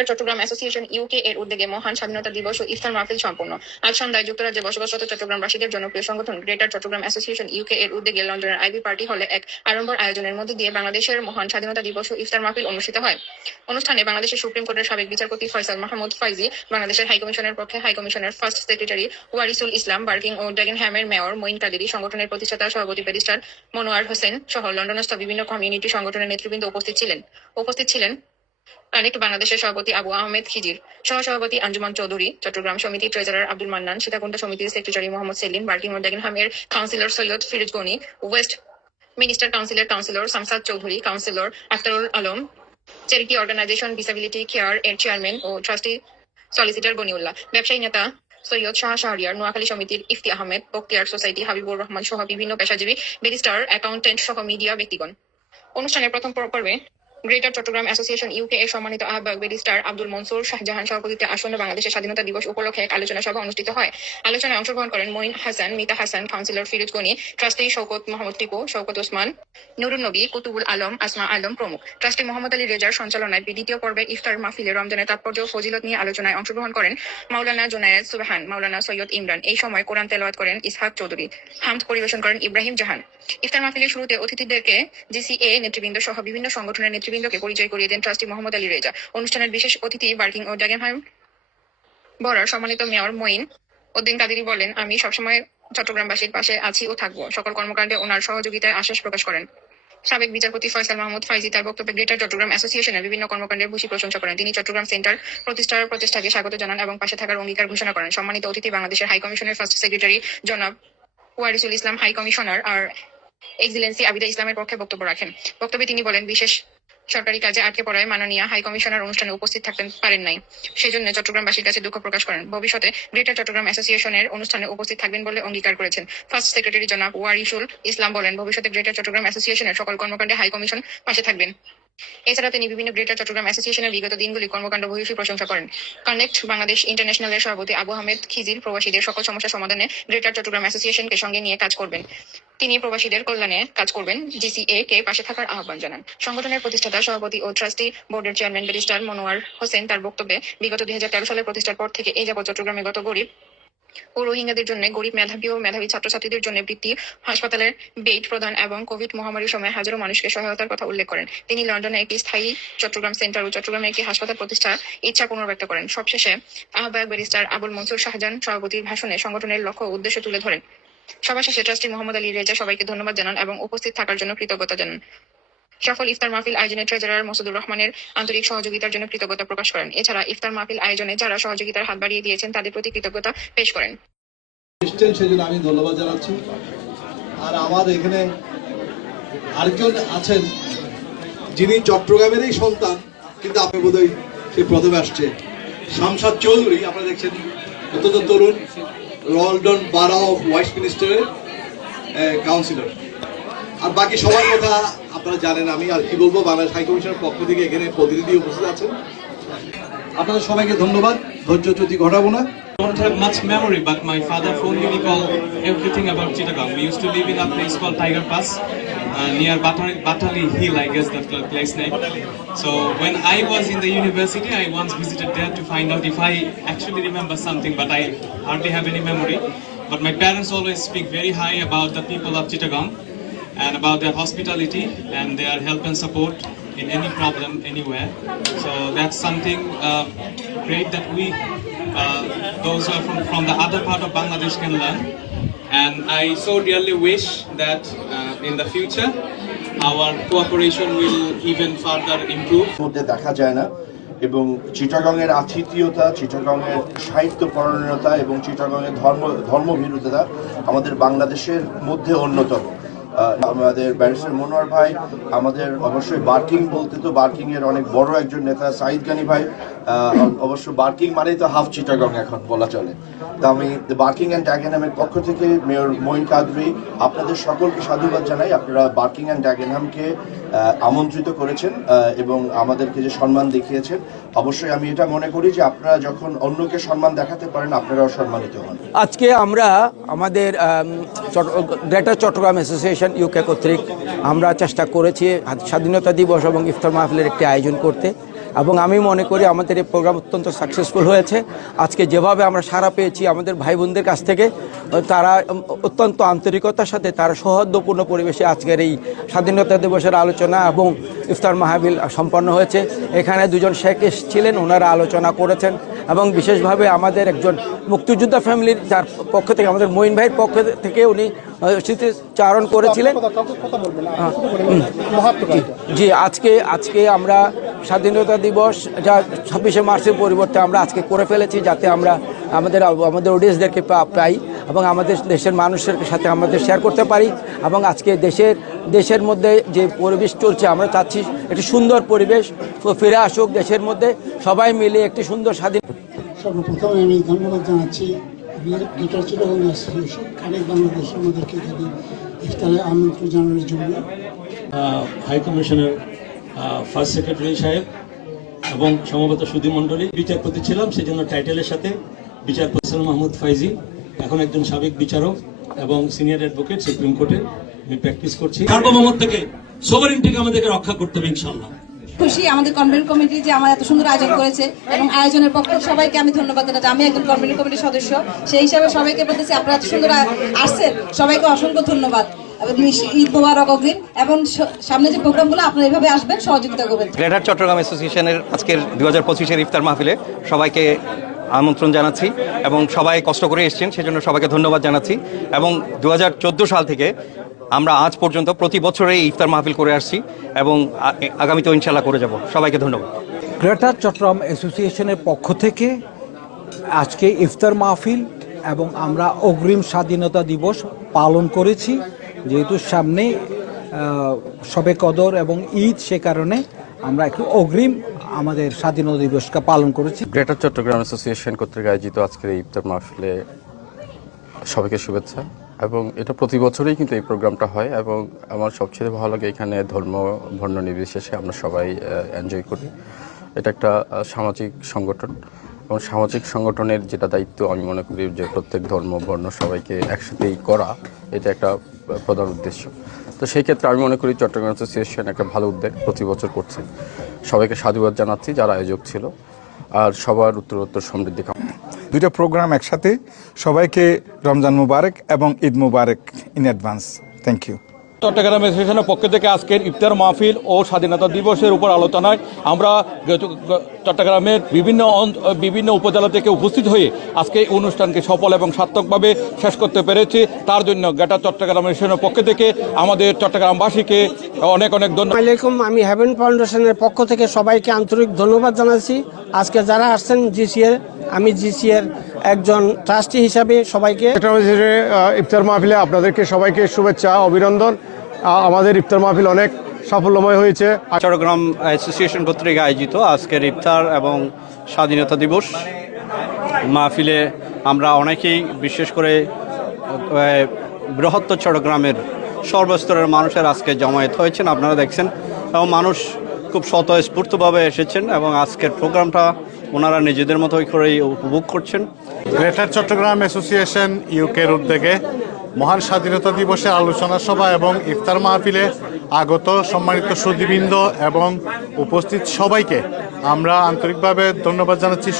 Greater Chittagong association UK এর উদ্যোগে মহান স্বাধীনতা দিবস ও ইফতার মাহফিল সম্পন্ন। আজ সন্ধ্যায় যুক্তরাজ্যে বসবাসরত চট্টগ্রামবাসীদের জনপ্রিয় সংগঠন গ্রেটার চট্টগ্রাম অ্যাসোসিয়েশন ইউকে এর উদ্যোগে লন্ডনের আইবি পার্টি হলে এক আড়ম্বর আয়োজনের মধ্য দিয়ে বাংলাদেশের মহান স্বাধীনতা দিবস ও ইফতার মাহফিল অনুষ্ঠিত হয়। অনুষ্ঠানে বাংলাদেশের সুপ্রিম কোর্টের সাবেক বিচারপতি ফয়সাল মাহমুদ ফাইজি বাংলাদেশের হাইকমিশনের পক্ষে হাইকমিশনের first secretary Warisul Islam Barking ও ডেগেনহ্যামের মেয়র মঈন কাদেরি সংগঠনের প্রতিষ্ঠাতা সভাপতি ব্যারিস্টার মনোয়ার হোসেন সহ লন্ডনস্থ বিভিন্ন কমিউনিটি সংগঠনের নেতৃবৃন্দ উপস্থিত ছিলেন। উপস্থিত ছিলেন আরেক বাংলাদেশের সভাপতি আবু আহমেদ খিজির। সহ সভাপতি আঞ্জুমান চৌধুরী, চট্টগ্রাম সমিতি ট্রেজারার আব্দুল মান্নান, সীতাকুণ্ড সমিতির সেক্রেটারি মোহাম্মদ সেলিম বার্কিং ডেগেনহামের councillor Syed Firoz Gani, Westminster কাউন্সিলের councillor Samsad Chowdhury, councillor Aktarul Alam, charity organisation, disability, care এর চেয়ারম্যান ও ট্রাস্টি সলিসিটার গনিউল্লাহ। ব্যবসায়ী নেতা সৈয়দ শাহ শাহরিয়ার, নোয়াখালী সমিতির ইফতি আহমেদ বক্তিয়ার সোসাইটি, হাবিবুর রহমান সহ বিভিন্ন পেশাজীবী, ব্যারিস্টার অ্যাকাউন্টেন্ট সহ মিডিয়া ব্যক্তিগণ। অনুষ্ঠানের প্রথম পর- পর্বে গ্রেটার চট্টগ্রাম অ্যাসোসিয়েশন ইউকে এর সম্মানিত আহ্বায়ক ব্যারিস্টার আব্দুল মনসুর শাহজাহান সভাপতিত্বে আসন্ন বাংলাদেশের স্বাধীনতা দিবস উপলক্ষে এক আলোচনা সভা অনুষ্ঠিত হয়। আলোচনায় অংশগ্রহণ করেন মঈন হাসান, মিতা হাসান, কাউন্সিলর ফিরোজ গনি, ট্রাস্টি শৌকত মোহাম্মদ টিপু শৌকত ওসমান, নুরুন নবী, কুতুবুল আলম, আসমা আলম প্রমুখ। ট্রাস্টি মোহাম্মদ আলী রেজার সঞ্চালনায় দ্বিতীয় পর্বের ইফতার মাহফিলে রমজানের তাৎপর্য ফজিলত নিয়ে আলোচনায় অংশগ্রহণ করেন মাওলানা জোনায়েদ সুবাহান, মাওলানা সৈয়দ ইমরান। এই সময় কোরআন তেলাওয়াত করেন ইসহাক চৌধুরী। হামদ পরিবেশন করেন ইব্রাহিম জাহান। ইফতার মাহফিলের শুরুতে অতিথিদেরকে জিসিএ নেতৃবৃন্দ সহ বিভিন্ন সংগঠনের নেতৃবৃন্দকে পরিচয় করিয়ে দেন ট্রাস্টি মোহাম্মদ আলী রেজা। অনুষ্ঠানের বিশেষ অতিথি বার্কিং ও ড্যাগেনহাইম বরার সম্মানিত মেয়র মঈন উদ্দিন কাদিরি বলেন, আমি সবসময় চট্টগ্রামবাসীর পাশে আছি ও থাকব। সকল কর্মকাণ্ডে ওনার সহযোগিতায় আশ্বাস প্রকাশ করেন। সাবেক বিচারপতি ফয়সাল মাহমুদ ফাইজি তার বক্তব্যে গ্রেটার চট্টগ্রাম অ্যাসোসিয়েশনের বিভিন্ন কর্মকাণ্ডের ভূষি প্রশংসা করেন। তিনি চট্টগ্রাম সেন্টার প্রতিষ্ঠার প্রচেষ্টাকে স্বাগত জানান এবং পাশে থাকার অঙ্গীকার ঘোষণা করেন। সম্মানিত অতিথি বাংলাদেশের হাই কমিশনের ফার্স্ট সেক্রেটারি জনাব Warisul Islam, high commissioner her excellency Abida ইসলামের পক্ষে বক্তব্য রাখেন। বক্তব্যে তিনি বলেন, বিশেষ সরকারি কাজে আটকে পড়ায় মাননীয় হাই কমিশনার অনুষ্ঠানে উপস্থিত থাকতে পারেন নাই। সেই সেজন্য চট্টগ্রামবাসীর কাছে দুঃখ প্রকাশ করেন। ভবিষ্যতে গ্রেটার চট্টগ্রাম অ্যাসোসিয়েশনের অনুষ্ঠানে উপস্থিত থাকবেন বলে অঙ্গীকার করেছেন। ফার্স্ট সেক্রেটারি জনাব ওয়ারিসুল ইসলাম বলেন, ভবিষ্যতে গ্রেটার চট্টগ্রাম অ্যাসোসিয়েশনের সকল কর্মকাণ্ডে হাই কমিশন পাশে থাকবেন। এছাড়া তিনি বিভিন্ন গ্রেটার চট্টগ্রাম অ্যাসোসিয়েশনের বিগত দিনগুলি কর্মকাণ্ড ভূয়সী প্রশংসা করেন। কানেক্ট বাংলাদেশ ইন্টারন্যাশনালের সভাপতি আবু আহমেদ খিজির প্রবাসীদের সকল সমস্যা সমাধানে গ্রেটার চট্টগ্রাম অ্যাসোসিয়েশনকে সঙ্গে নিয়ে কাজ করবেন। তিনি প্রবাসীদের কল্যাণে কাজ করবেন জিসিএ কে পাশে থাকার আহ্বান জানান। সংগঠনের প্রতিষ্ঠাতা, সভাপতি ও ট্রাস্টি বোর্ডের চেয়ারম্যান ব্যারিস্টার মনোয়ার হোসেন তার বক্তব্যে বিগত দুই সালের প্রতিষ্ঠার পর থেকে এই যাবৎ চট্টগ্রামে গত গরিব ও রোহিঙ্গাদের জন্য, গরিব মেধাবী ও মেধাবী ছাত্রছাত্রীদের জন্য বৃত্তি, হাসপাতালের বেড প্রদান এবং কোভিড মহামারীর সময় হাজারো মানুষকে সহায়তার কথা উল্লেখ করেন। তিনি লন্ডনে একটি স্থায়ী চট্টগ্রাম সেন্টার ও চট্টগ্রামে একটি হাসপাতাল প্রতিষ্ঠার ইচ্ছা পুনর্ব্যক্ত করেন। সবশেষে আহ্বায়ক ব্যারিস্টার আবুল মনসুর শাহজাহান সভাপতির ভাষণে সংগঠনের লক্ষ্য উদ্দেশ্য তুলে ধরেন। সভা শেষে ট্রাস্টি মোহাম্মদ আলী রেজা সবাইকে ধন্যবাদ জানান এবং উপস্থিত থাকার জন্য কৃতজ্ঞতা জানান। সফল ইফতার মাহফিল আয়োজনে ট্রেজারার মসুদুর রহমানের আন্তরিক সহযোগিতার জন্য কৃতজ্ঞতা প্রকাশ করেন। এছাড়া ইফতার মাহফিল আয়োজনে যারা সহযোগিতার হাত বাড়িয়ে দিয়েছেন, তাদের প্রতি কৃতজ্ঞতা পেশ করেন। সেজন্য আমি ধন্যবাদ জানাচ্ছি। আর আমার এখানে আরেকজন আছেন, যিনি চট্টগ্রামেরই সন্তান, কিন্তু আপনি বোধহয় সে প্রথমে আসছে। শামসাদ চৌধুরী, আপনারা দেখছেন, অত্যন্ত তরুণ লন্ডন বারা অফ ওয়েস্ট মিনিস্টারের কাউন্সিলর আর বাকি সবার কথা আপনারা জানেন আমি আর কি বলব বাংলাদেশ হাই কমিশনের পক্ষ থেকে এখানে প্রতিনিধি উপস্থিত আছেন আপনাদের সবাইকে ধন্যবাদ ধৈর্য যদি ঘটাবো না don't have much memory, but my father me recall everything about Chittagong. We used to live in a place called Tiger Pass, uh, near Batali, Batali Hill, I guess that's the place name. So when I was in the university, I once visited there to find out if I actually remember something, but I hardly have any memory. But my parents always speak very high about the people of Chittagong and about their hospitality and their help and support in any problem anywhere. So that's something uh, great that we, uh, those who are from, from the other part of Bangladesh can learn. And I so dearly wish that uh, in the future our cooperation will even further improve. এবং চিটাগংয়ের আতিথীয়তা চিটাগংয়ের সাহিত্য পরায়ণতা এবং চিটাগংয়ের ধর্ম ধর্মভীরুতা আমাদের বাংলাদেশের মধ্যে অন্যতম আমাদের barrister Monowar ভাই, আমাদের অবশ্যই বার্কিং বলতে তো বার্কিং এর অনেক বড় একজন নেতা সাইদ গানি ভাই। অবশ্য বার্কিং মানেই তো হাফ চিটাগং এখন, বলা চলে। তা আমি বার্কিং অ্যান্ড ড্যাগেনহামের পক্ষ থেকে মেয়র মঈন কাদরি, আপনাদের সকলকে সাধুবাদ জানাই। আপনারা বার্কিং অ্যান্ড ড্যাগেনহামকে আমন্ত্রিত করেছেন এবং আমাদেরকে যে সম্মান দেখিয়েছেন, অবশ্যই আমি এটা মনে করি যে আপনারা যখন অন্যকে সম্মান দেখাতে পারেন, আপনারাও সম্মানিত হন। আজকে আমরা আমাদের গ্রেটার চট্টগ্রাম অ্যাসোসিয়েশন ইউকে কর্তৃক আমরা চেষ্টা করেছি স্বাধীনতা দিবস এবং ইফতার মাহফিলের একটি আয়োজন করতে। এবং আমি মনে করি আমাদের এই প্রোগ্রাম অত্যন্ত সাকসেসফুল হয়েছে। আজকে যেভাবে আমরা সাড়া পেয়েছি আমাদের ভাই বোনদের কাছ থেকে, তারা অত্যন্ত আন্তরিকতার সাথে তারা সৌহার্দ্যপূর্ণ পরিবেশে আজকের এই স্বাধীনতা দিবসের আলোচনা এবং ইফতার মাহবিল সম্পন্ন হয়েছে। এখানে দুজন শেখ এসেছিলেন, ওনারা আলোচনা করেছেন এবং বিশেষভাবে আমাদের একজন মুক্তিযোদ্ধা ফ্যামিলির যার পক্ষ থেকে, আমাদের মঈন ভাইয়ের পক্ষ থেকে উনি স্মৃতিচারণ করেছিলেন। জি, জি আজকে আজকে আমরা স্বাধীনতা দিবস যা ছাব্বিশে মার্চের পরিবর্তে আমরা আজকে করে ফেলেছি যাতে আমরা আমাদের আমাদের অডিয়েন্সদেরকে পাই এবং আমাদের দেশের মানুষের সাথে আমাদের শেয়ার করতে পারি এবং আজকে দেশের দেশের মধ্যে যে পরিবেশ চলছে আমরা চাচ্ছি একটি সুন্দর পরিবেশ ফিরে আসুক দেশের মধ্যে। সবাই মিলে একটি সুন্দর স্বাধীন সর্বপ্রথম আমি ধন্যবাদ জানাচ্ছি চিরগং অ্যাসোসিয়েশন খালেদ বাংলাদেশ আমাদেরকে এখানে ইফতারে আমন্ত্রণ জানানোর জন্য। হাই কমিশনের ফার্স্ট সেক্রেটারি সাহেব এবং সমবেত সুধী মণ্ডলী বিচারপতি ছিলাম সেই জন্য টাইটেলের সাথে বিচারপতি মাহমুদ ফাইজি, এখন একজন সাবেক বিচারক এবং সিনিয়র অ্যাডভোকেট সুপ্রিম কোর্টে আমি প্র্যাকটিস করছি। সার্বভৌমত থেকে সোভারিনটিকে আমাদেরকে রক্ষা করতে হবে ইনশাল্লাহ খুশি। আমাদের কনভেন্ট কমিটি যে আমার এত সুন্দর আয়োজন করেছে এবং আয়োজনের পক্ষ সবাইকে আমি ধন্যবাদ জানাচ্ছি। আমি একজন কনভেন্ট কমিটির সদস্য। সেই হিসাবে সবাইকে বলতেছি, আপনারা এত সুন্দর আসছেন। সবাইকে অসংখ্য ধন্যবাদ। এবং সামনে যে প্রোগ্রামগুলো আসবেন চট্টগ্রাম আজকের দু হাজার ইফতার সবাইকে আমন্ত্রণ জানাচ্ছি এবং সবাই কষ্ট করে এসেছেন, সেজন্য সবাইকে ধন্যবাদ জানাচ্ছি। এবং দু হাজার চোদ্দ সাল থেকে আমরা আজ পর্যন্ত প্রতি বছরে এই ইফতার মাহফিল করে আসছি এবং আগামীতেও ইনশাল্লাহ করে যাব। সবাইকে ধন্যবাদ। গ্রেটার চট্টগ্রাম অ্যাসোসিয়েশনের পক্ষ থেকে আজকে ইফতার মাহফিল এবং আমরা অগ্রিম স্বাধীনতা দিবস পালন করেছি। যেহেতু সামনে শবে কদর এবং ঈদ সে কারণে আমরা একটু অগ্রিম আমাদের স্বাধীনতা দিবসকে পালন করেছি। গ্রেটার চট্টগ্রাম অ্যাসোসিয়েশন কর্তৃক আয়োজিত আজকের ইফতার মাহফিলে সবাইকে শুভেচ্ছা। এবং এটা প্রতি বছরই কিন্তু এই প্রোগ্রামটা হয় এবং আমার সবচেয়ে ভালো লাগে এখানে ধর্ম, বর্ণ নির্বিশেষে আমরা সবাই এনজয় করি। এটা একটা সামাজিক সংগঠন এবং সামাজিক সংগঠনের যেটা দায়িত্ব আমি মনে করি যে প্রত্যেক ধর্ম, বর্ণ সবাইকে একসাথেই করা, এটা একটা প্রধান উদ্দেশ্য। তো সেই ক্ষেত্রে আমি মনে করি চট্টগ্রাম অ্যাসোসিয়েশন একটা ভালো উদ্যোগ প্রতি বছর করছে। সবাইকে সাধুবাদ জানাচ্ছি যারা আয়োজক ছিল। আর সবার উত্তরোত্তর সমৃদ্ধি কামনা দুইটা প্রোগ্রাম একসাথে। সবাইকে রমজান মুবারক এবং ঈদ মুবারক in advance thank you Chattogram অ্যাসোসিয়েশনের পক্ষ থেকে আজকের ইফতার মাহফিল ও স্বাধীনতা দিবসের উপর আলোচনায় আমরা চট্টগ্রামের বিভিন্ন বিভিন্ন উপজেলা থেকে উপস্থিত হয়ে আজকে এই অনুষ্ঠানকে সফল এবং সার্থকভাবে শেষ করতে পেরেছি। তার জন্য গেটা চট্টগ্রাম অ্যাসোসিয়েশনের পক্ষ থেকে আমাদের চট্টগ্রামবাসীকে অনেক অনেক ধন্যবাদ। আলাইকুম আমি হেভেন ফাউন্ডেশনের পক্ষ থেকে সবাইকে আন্তরিক ধন্যবাদ জানাচ্ছি। আজকে যারা আসছেন জিসিএর আমি জিসিএর একজন ট্রাস্টি হিসাবে সবাইকে ইফতার মাহফিলে আপনাদেরকে সবাইকে শুভেচ্ছা অভিনন্দন। আমাদের ইফতার মাহফিল অনেক সাফল্যময় হয়েছে। চট্টগ্রাম অ্যাসোসিয়েশন কর্তৃক আয়োজিত আজকের ইফতার এবং স্বাধীনতা দিবস মাহফিলে আমরা অনেকেই, বিশেষ করে বৃহত্তর চট্টগ্রামের সর্বস্তরের মানুষের আজকে জমায়েত হয়েছেন। আপনারা দেখছেন, এবং মানুষ খুব স্বতঃস্ফূর্তভাবে এসেছেন এবং আজকের প্রোগ্রামটা ওনারা নিজেদের মতো করেই উপভোগ করছেন। গ্রেটার চট্টগ্রাম অ্যাসোসিয়েশন ইউকের উদ্যোগে মহান স্বাধীনতা দিবসে আলোচনা সভা এবং ইফতার মাহফিলে আগত সম্মানিত সুদীবৃন্দ এবং উপস্থিত সবাইকে আমরা আন্তরিকভাবে ধন্যবাদ জানাচ্ছি।